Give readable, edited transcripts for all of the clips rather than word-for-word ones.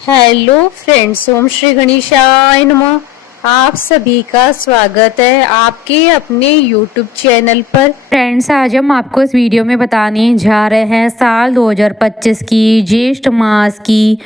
Hello friends, ओम श्री गणेशाय नमः। आप सभी का स्वागत है आपके अपने यूट्यूब चैनल पर। फ्रेंड्स, आज हम आपको इस वीडियो में बताने जा रहे हैं साल 2025 की ज्येष्ठ मास की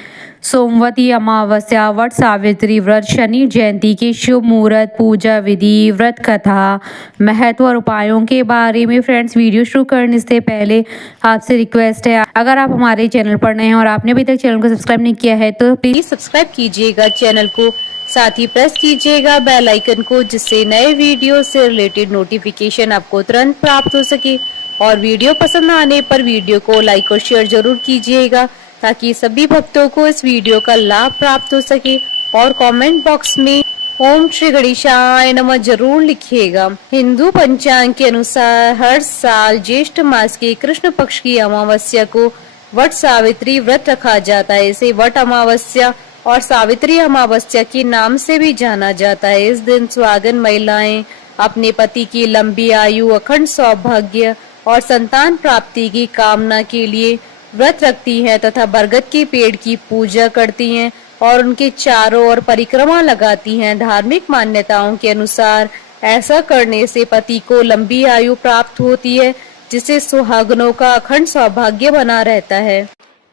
सोमवती अमावस्या, वट सावित्री व्रत, शनि जयंती के शुभ मुहूर्त, पूजा विधि, व्रत कथा, महत्व और उपायों के बारे में। फ्रेंड्स, वीडियो शुरू करने से पहले आपसे रिक्वेस्ट है, अगर आप हमारे चैनल पर नए हैं और आपने अभी तक चैनल को सब्सक्राइब नहीं किया है तो प्लीज सब्सक्राइब कीजिएगा चैनल को, साथ ही प्रेस कीजिएगा बेल आइकन को, जिससे नए वीडियो से रिलेटेड नोटिफिकेशन आपको तुरंत प्राप्त हो सके। और वीडियो पसंद आने पर वीडियो को लाइक और शेयर जरूर कीजिएगा, ताकि सभी भक्तों को इस वीडियो का लाभ प्राप्त हो सके। और कमेंट बॉक्स में ओम श्री गणेशाय नमः जरूर लिखिएगा। हिंदू पंचांग के अनुसार हर साल ज्येष्ठ मास के कृष्ण पक्ष की अमावस्या को वट सावित्री व्रत रखा जाता है। इसे वट अमावस्या और सावित्री अमावस्या के नाम से भी जाना जाता है। इस दिन सुहागन महिलाएं अपने पति की लंबी आयु, अखंड सौभाग्य और संतान प्राप्ति की कामना के लिए व्रत रखती हैं तथा बरगद के पेड़ की पूजा करती हैं और उनके चारों ओर परिक्रमा लगाती हैं। धार्मिक मान्यताओं के अनुसार ऐसा करने से पति को लंबी आयु प्राप्त होती है, जिससे सुहागनों का अखंड सौभाग्य बना रहता है।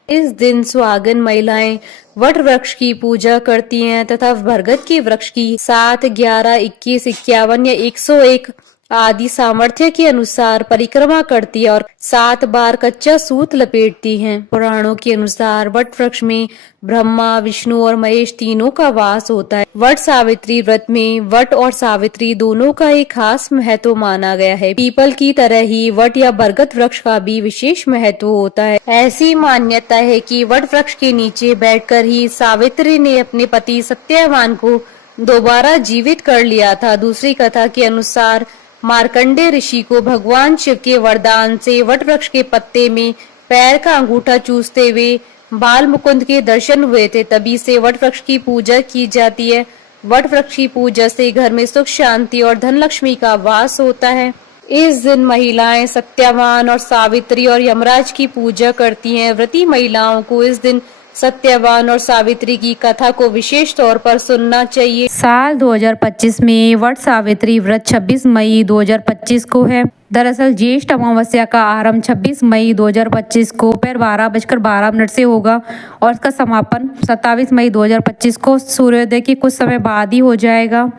इस दिन सुहागन महिलाएं वट वृक्ष की पूजा करती हैं तथा बरगद के वृक्ष की 7, 11, 21, 51 या 101 आदि सामर्थ्य के अनुसार परिक्रमा करती है और 7 बार कच्चा सूत लपेटती हैं। पुराणों के अनुसार वट वृक्ष में ब्रह्मा, विष्णु और महेश तीनों का वास होता है। वट सावित्री व्रत में वट और सावित्री दोनों का एक खास महत्व माना गया है। पीपल की तरह ही वट या बरगद वृक्ष का भी विशेष महत्व होता है। ऐसी मान्यता है कि वट वृक्ष के नीचे बैठकर ही सावित्री ने अपने पति सत्यवान को दोबारा जीवित कर लिया था। दूसरी कथा के अनुसार मार्कंडेय ऋषि को भगवान शिव के वरदान से वट वृक्ष के पत्ते में पैर का अंगूठा चूसते हुए बाल मुकुंद के दर्शन हुए थे। तभी से वट वृक्ष की पूजा की जाती है। वट वृक्ष की पूजा से घर में सुख, शांति और धन लक्ष्मी का वास होता है। इस दिन महिलाएं सत्यवान और सावित्री और यमराज की पूजा करती हैं। व्रती महिलाओं को इस दिन सत्यवान और सावित्री की कथा को विशेष तौर पर सुनना चाहिए। साल 2025 में वट सावित्री व्रत 26 मई 2025 को है। दरअसल ज्येष्ठ अमावस्या का आरंभ 26 मई 2025 को दोपहर 12:12 से होगा और इसका समापन 27 मई 2025 को सूर्योदय के कुछ समय बाद ही हो जाएगा।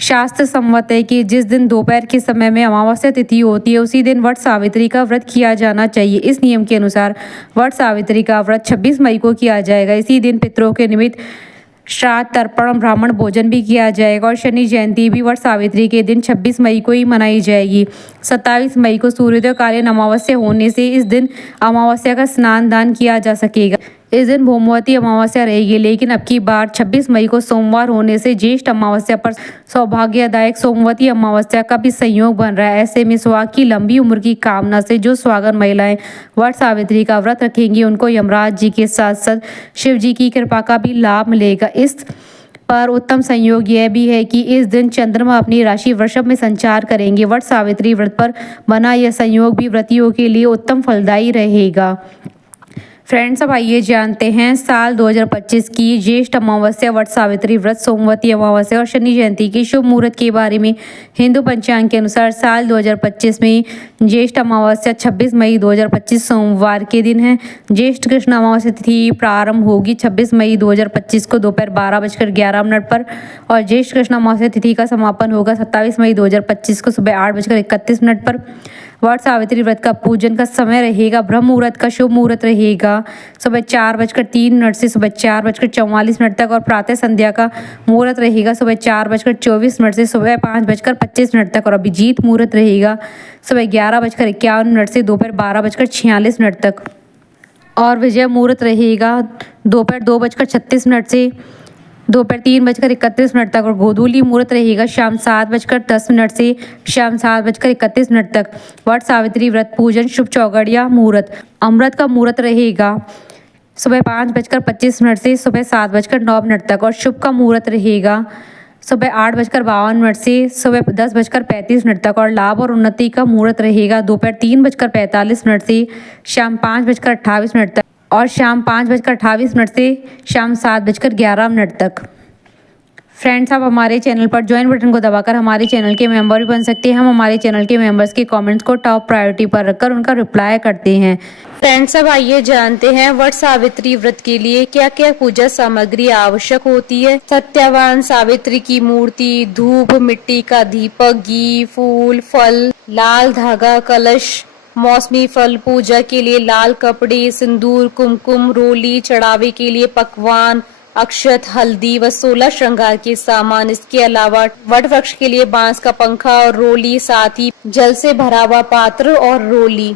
शास्त्र सम्मत है कि जिस दिन दोपहर के समय में अमावस्या तिथि होती है उसी दिन वट सावित्री का व्रत किया जाना चाहिए। इस नियम के अनुसार वट सावित्री का व्रत 26 मई को किया जाएगा। इसी दिन पितरों के निमित्त श्राद्ध, तर्पण, ब्राह्मण भोजन भी किया जाएगा और शनि जयंती भी वट सावित्री के दिन 26 मई को ही मनाई जाएगी। 27 मई को सूर्योदय कालीन अमावस्या होने से इस दिन अमावस्या का स्नान दान किया जा सकेगा। इस दिन भौमवती अमावस्या रहेगी, लेकिन अब की बार 26 मई को सोमवार होने से ज्येष्ठ अमावस्या पर सौभाग्यदायक सोमवती अमावस्या का भी संयोग बन रहा है। ऐसे में सुहाग की लंबी उम्र की कामना से जो सुहागन महिलाएं वट सावित्री का व्रत रखेंगी उनको यमराज जी के साथ साथ शिव जी की कृपा का भी लाभ मिलेगा। इस पर उत्तम संयोग यह भी है कि इस दिन चंद्रमा अपनी राशि वृषभ में संचार करेंगे। वट सावित्री व्रत पर बना यह संयोग भी व्रतियों के लिए उत्तम फलदायी रहेगा। फ्रेंड्स, अब आइए जानते हैं साल 2025 की ज्येष्ठ अमावस्या, वट सावित्री व्रत, सोमवती अमावस्या और शनि जयंती के शुभ मुहूर्त के बारे में। हिंदू पंचांग के अनुसार साल 2025 में ज्येष्ठ अमावस्या 26 मई 2025 सोमवार के दिन है। ज्येष्ठ कृष्ण अमावस्या तिथि प्रारंभ होगी 26 मई 2025 को दोपहर 12:11 पर और ज्येष्ठ कृष्ण अमावस्या तिथि का समापन होगा 27 मई 2025 को सुबह 8:31 पर। वट सावित्री व्रत का पूजन का समय रहेगा, ब्रह्म मुहूर्त का शुभ मुहूर्त रहेगा सुबह 4:03 से सुबह 4:44 तक और प्रातः संध्या का मुहूर्त रहेगा सुबह 4:24 से सुबह 5:25 तक और अभिजीत मुहूर्त रहेगा सुबह 11:51 से दोपहर 12:46 तक और विजय मुहूर्त रहेगा दोपहर 2:36 से दोपहर 3:31 तक और गोधूली मुहूर्त रहेगा शाम 7:10 से शाम 7:31 तक। वट सावित्री व्रत पूजन शुभ चौगड़िया मुहूर्त। अमृत का मुहूर्त रहेगा सुबह 5:25 से सुबह 7:09 तक और शुभ का मुहूर्त रहेगा सुबह 8:52 से सुबह 10:35 तक और लाभ और उन्नति का मुहूर्त रहेगा दोपहर 3:45 से शाम 5:28 तक और शाम 5:28 से शाम 7:11 तक। फ्रेंड्स, आप हमारे चैनल पर ज्वाइन बटन को दबाकर हमारे चैनल के मेंबर भी बन सकते हैं। हम हमारे चैनल के मेंबर्स के कमेंट्स को टॉप प्रायोरिटी पर रखकर उनका रिप्लाई करते हैं। फ्रेंड्स, अब आइए जानते हैं वट सावित्री व्रत के लिए क्या क्या पूजा सामग्री आवश्यक होती है। सत्यवान सावित्री की मूर्ति, धूप, मिट्टी का दीपक, घी, फूल, फल, लाल धागा, कलश, मौसमी फल, पूजा के लिए लाल कपड़े, सिंदूर, कुमकुम, रोली, चढ़ावे के लिए पकवान, अक्षत, हल्दी व 16 श्रृंगार के सामान। इसके अलावा वट वृक्ष के लिए बांस का पंखा और रोली, साथ ही जल से भरा हुआ पात्र और रोली।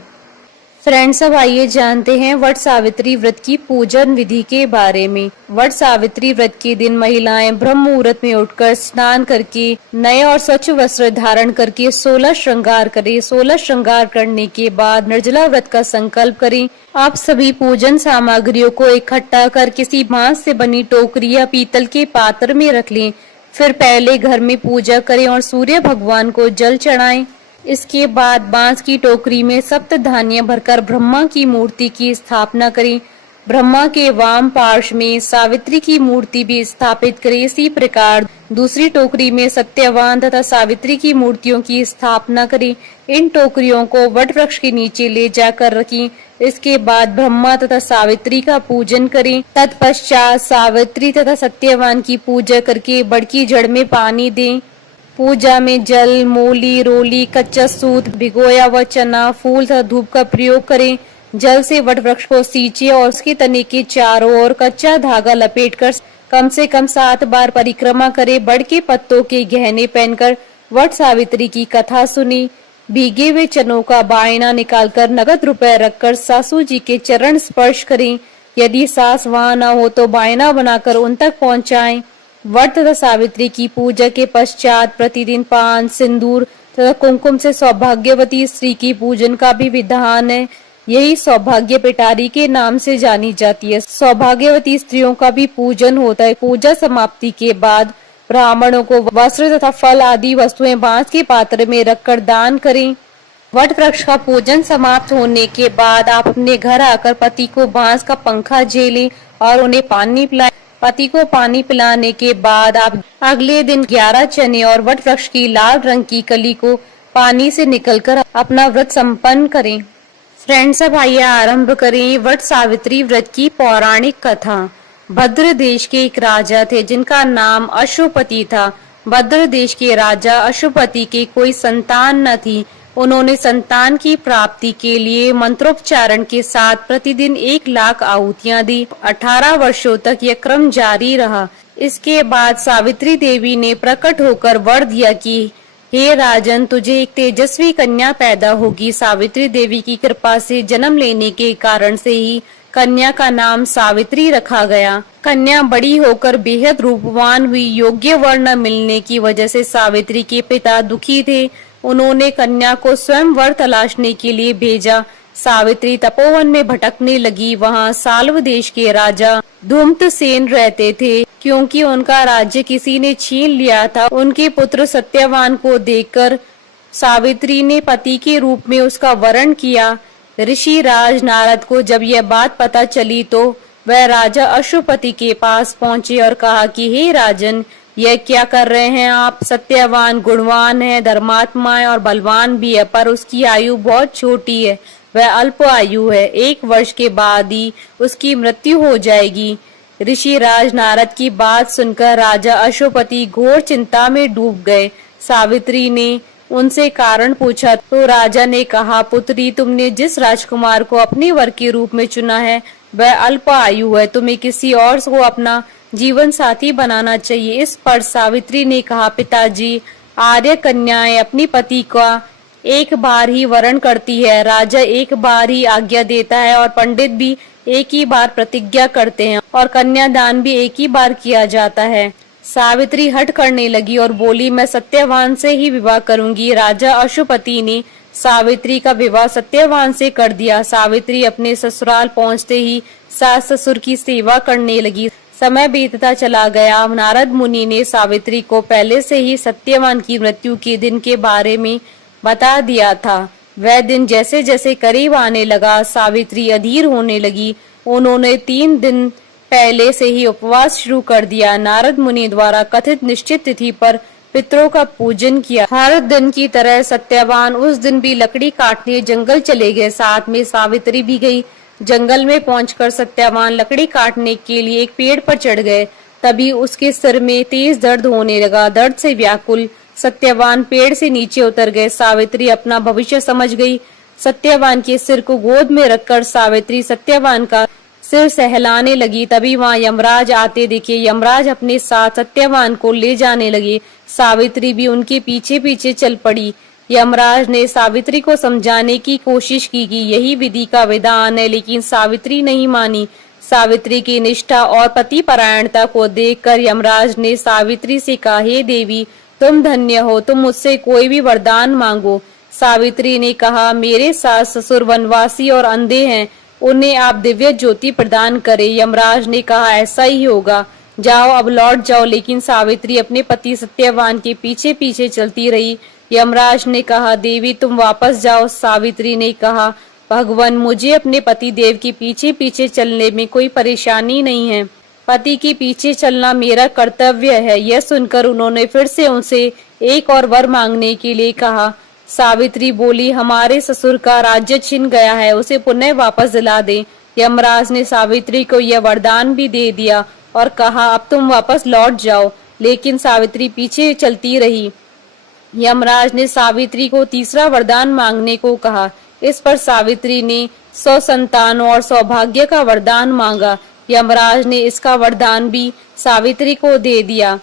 फ्रेंड्स, अब आइए जानते हैं वट सावित्री व्रत की पूजन विधि के बारे में। वट सावित्री व्रत के दिन महिलाएं ब्रह्म मुहूर्त में उठकर स्नान करके नए और स्वच्छ वस्त्र धारण करके 16 श्रृंगार करें। 16 श्रृंगार करने के बाद निर्जला व्रत का संकल्प करें। आप सभी पूजन सामग्रियों को इकट्ठा कर किसी बांस से बनी टोकरी या पीतल के पात्र में रख लें। फिर पहले घर में पूजा करें और सूर्य भगवान को जल चढ़ाएं। इसके बाद बांस की टोकरी में सप्त धान्य भरकर ब्रह्मा की मूर्ति की स्थापना करें। ब्रह्मा के वाम पार्श्व में सावित्री की मूर्ति भी स्थापित करें। इसी प्रकार दूसरी टोकरी में सत्यवान तथा सावित्री की मूर्तियों की स्थापना करें। इन टोकरियों को वट वृक्ष के नीचे ले जाकर रखें। इसके बाद ब्रह्मा तथा सावित्री का पूजन करें। तत्पश्चात सावित्री तथा सत्यवान की पूजा करके बड़की जड़ में पानी दें। पूजा में जल, मूली, रोली, कच्चा सूत, भिगोया हुआ चना, फूल तथा धूप का प्रयोग करें। जल से वट वृक्ष को सींचे और उसके तने के चारों ओर कच्चा धागा लपेटकर कम से कम 7 बार परिक्रमा करें। बड़ के पत्तों के गहने पहनकर वट सावित्री की कथा सुनी। भीगे हुए चनों का बायना निकालकर नगद रुपए रखकर सासू जी के चरण स्पर्श करें। यदि सास वहां न हो तो बायना बनाकर उन तक पहुंचाएं। वट तथा सावित्री की पूजा के पश्चात प्रतिदिन पान, सिंदूर तथा कुमकुम से सौभाग्यवती स्त्री की पूजन का भी विधान है। यही सौभाग्य पिटारी के नाम से जानी जाती है। सौभाग्यवती स्त्रियों का भी पूजन होता है। पूजा समाप्ति के बाद ब्राह्मणों को वस्त्र तथा फल आदि वस्तुएं बांस के पात्र में रखकर दान करें। वट वृक्ष का पूजन समाप्त होने के बाद आप अपने घर आकर पति को बांस का पंखा झेलें और उन्हें पानी पिलाएं। पति को पानी पिलाने के बाद आप अगले दिन 11 चने और वट वृक्ष की लाल रंग की कली को पानी से निकलकर अपना व्रत संपन्न करें। फ्रेंड्स, अब आइए आरंभ करें वट सावित्री व्रत की पौराणिक कथा। भद्र देश के एक राजा थे जिनका नाम अशुपति था। भद्र देश के राजा अशुपति के कोई संतान न थी। उन्होंने संतान की प्राप्ति के लिए मंत्रोच्चारण के साथ प्रतिदिन 1 लाख आहुतियां दी। 18 वर्षों तक यह क्रम जारी रहा। इसके बाद सावित्री देवी ने प्रकट होकर वर दिया कि हे राजन, तुझे एक तेजस्वी कन्या पैदा होगी। सावित्री देवी की कृपा से जन्म लेने के कारण से ही कन्या का नाम सावित्री रखा गया। कन्या बड़ी होकर बेहद रूपवान हुई। योग्य वर न मिलने की वजह से सावित्री के पिता दुखी थे। उन्होंने कन्या को स्वयं वर तलाशने के लिए भेजा। सावित्री तपोवन में भटकने लगी। वहां साल्व देश के राजा धूम्रसेन रहते थे। क्योंकि उनका राज्य किसी ने छीन लिया था, उनके पुत्र सत्यवान को देखकर सावित्री ने पति के रूप में उसका वरण किया। ऋषि राज नारद को जब यह बात पता चली तो वह राजा अशुपति के पास पहुंचे और कहा कि हे राजन, यह क्या कर रहे हैं आप? सत्यवान गुणवान है, धर्मात्मा है और बलवान भी है, पर उसकी आयु बहुत छोटी है। वह अल्प आयु है। 1 वर्ष के बाद ही उसकी मृत्यु हो जाएगी। ऋषि राज नारद की बात सुनकर राजा अशुपति घोर चिंता में डूब गए। सावित्री ने उनसे कारण पूछा तो राजा ने कहा, पुत्री, तुमने जिस राजकुमार को अपने वर के रूप में चुना है वह अल्प आयु है। तुम्हें किसी और को अपना जीवन साथी बनाना चाहिए। इस पर सावित्री ने कहा, पिताजी, आर्य कन्याएं अपनी पति का एक बार ही वरण करती है। राजा एक बार ही आज्ञा देता है और पंडित भी एक ही बार प्रतिज्ञा करते हैं और कन्यादान भी एक ही बार किया जाता है। सावित्री हट करने लगी और बोली, मैं सत्यवान से ही विवाह करूंगी। राजा अशुपति ने सावित्री का विवाह सत्यवान से कर दिया। सावित्री अपने ससुराल पहुंचते ही सास ससुर की सेवा करने लगी। समय बीतता चला गया। नारद मुनि ने सावित्री को पहले से ही सत्यवान की मृत्यु के दिन के बारे में बता दिया था। वह दिन जैसे जैसे करीब आने लगा, सावित्री अधीर होने लगी। उन्होंने 3 दिन पहले से ही उपवास शुरू कर दिया। नारद मुनि द्वारा कथित निश्चित तिथि पर पितरों का पूजन किया। हर दिन की तरह सत्यवान उस दिन भी लकड़ी काटने जंगल चले गए। साथ में सावित्री भी गई। जंगल में पहुंचकर सत्यवान लकड़ी काटने के लिए एक पेड़ पर चढ़ गए। तभी उसके सिर में तेज दर्द होने लगा। दर्द से व्याकुल सत्यवान पेड़ से नीचे उतर गए। सावित्री अपना भविष्य समझ गई। सत्यवान के सिर को गोद में रखकर सावित्री सत्यवान का सिर सहलाने लगी। तभी वहां यमराज आते दिखे। यमराज अपने साथ सत्यवान को ले जाने लगे। सावित्री भी उनके पीछे पीछे चल पड़ी। यमराज ने सावित्री को समझाने की कोशिश की कि यही विधि का विधान है, लेकिन सावित्री नहीं मानी। सावित्री की निष्ठा और पति परायणता को देखकर यमराज ने सावित्री से कहा, हे देवी, तुम धन्य हो, तुम मुझसे कोई भी वरदान मांगो। सावित्री ने कहा, मेरे सास ससुर वनवासी और अंधे हैं, उन्हें आप दिव्य ज्योति प्रदान करें। यमराज ने कहा, ऐसा ही होगा, जाओ अब लौट जाओ। लेकिन सावित्री अपने पति सत्यवान के पीछे पीछे चलती रही। यमराज ने कहा, देवी तुम वापस जाओ। सावित्री ने कहा, भगवान, मुझे अपने पति देव के पीछे पीछे चलने में कोई परेशानी नहीं है। पति के पीछे चलना मेरा कर्तव्य है। यह सुनकर उन्होंने फिर से उनसे एक और वर मांगने के लिए कहा। सावित्री बोली, हमारे ससुर का राज्य छिन गया है, उसे पुनः वापस दिला दें। यमराज ने सावित्री को यह वरदान भी दे दिया और कहा, अब तुम वापस लौट जाओ। लेकिन सावित्री पीछे चलती रही। यमराज ने सावित्री को तीसरा वरदान मांगने को कहा। इस पर सावित्री ने 100 संतानों और सौभाग्य का वरदान मांगा। यमराज ने इसका वरदान भी सावित्री को दे दिया।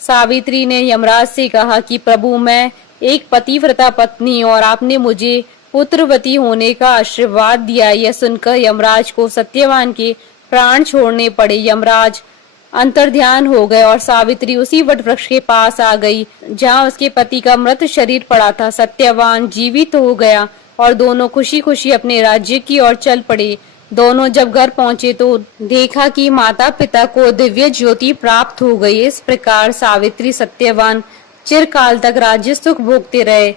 सावित्री ने यमराज से कहा कि प्रभु, मैं एक पतिव्रता पत्नी और आपने मुझे पुत्रवती होने का आशीर्वाद दिया। यह सुनकर यमराज को सत्यवान के प्राण छोड़ने पड़े। यमराज अंतर्ध्यान हो गए और सावित्री उसी वट वृक्ष के पास आ गई जहां उसके पति का मृत शरीर पड़ा था। सत्यवान जीवित हो गया और दोनों खुशी खुशी अपने राज्य की ओर चल पड़े। दोनों जब घर पहुंचे तो देखा कि माता पिता को दिव्य ज्योति प्राप्त हो गई। इस प्रकार सावित्री सत्यवान चिरकाल तक राज्य सुख भोगते रहे।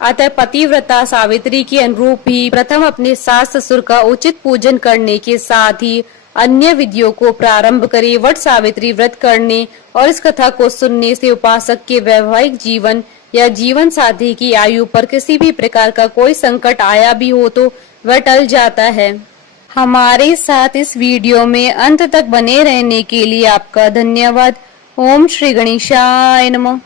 अतः पतिव्रता सावित्री के अनुरूप ही प्रथम अपने सास ससुर का उचित पूजन करने के साथ ही अन्य विधियों को प्रारंभ करे। वट सावित्री व्रत करने और इस कथा को सुनने से उपासक के वैवाहिक जीवन या जीवन साथी की आयु पर किसी भी प्रकार का कोई संकट आया भी हो तो वह टल जाता है। हमारे साथ इस वीडियो में अंत तक बने रहने के लिए आपका धन्यवाद। ओम श्री गणेशाय नमः।